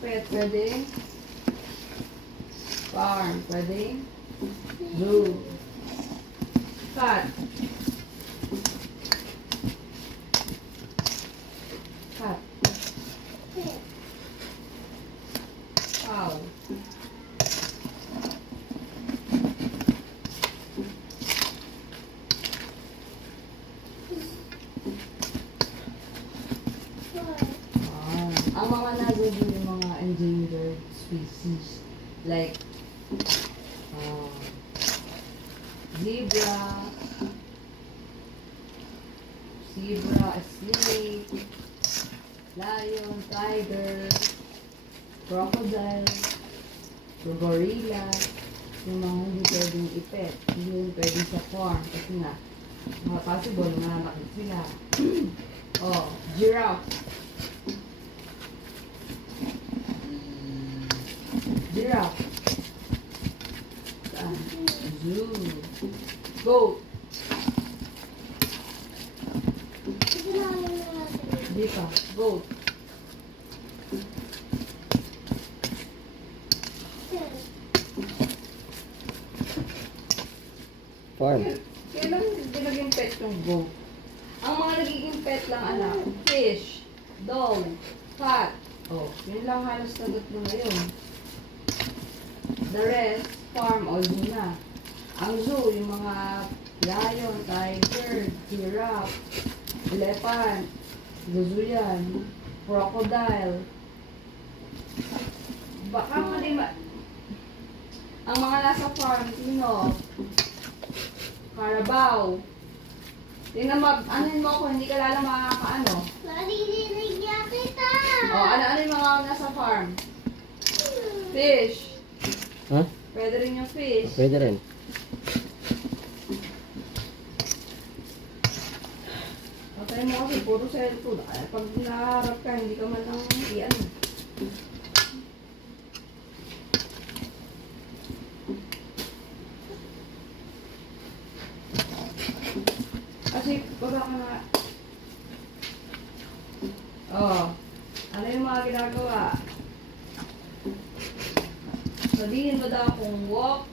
pet? Pwede? Farm. Pwede? Zoo. Cat. Cat. Cow. Ang mga nandun yung mga endangered species like zebra, snake, lion, tiger, crocodile, gorilla, yung mga hindi pwedeng ipet, hindi yun pwedeng sa farm kasi nga possible mananakit sila. Giraffe. Giraffe. Saan? Zoo. Goat. Hindi pa. Goat. Farm. Kailan hindi naging pet yung goat? Ang mga nagiging pet lang anak, fish, dog, cat. Yun lang halos nagot mo ngayon. The rest, farm o zoo na. Ang zoo, yung mga lion, tiger, giraffe, elephant, zoo yan, crocodile. Baka mali ang mga nasa farm, sino? Carabao. Tingnan mo, anuin mo ako, hindi ka lalo makakaano. Naririnig niya kita. Ano yung mga nasa farm? Fish. Ha? Pwede rin yung fish. Pwede rin. Patay mo kasi, puro cellphone. Ay, pag naharap ka, hindi ka man lang iyan. Kasi, baba ka nga. Ano yung mga ginagawa? Sabihin mo daw kung walk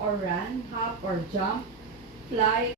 or run, hop or jump, fly,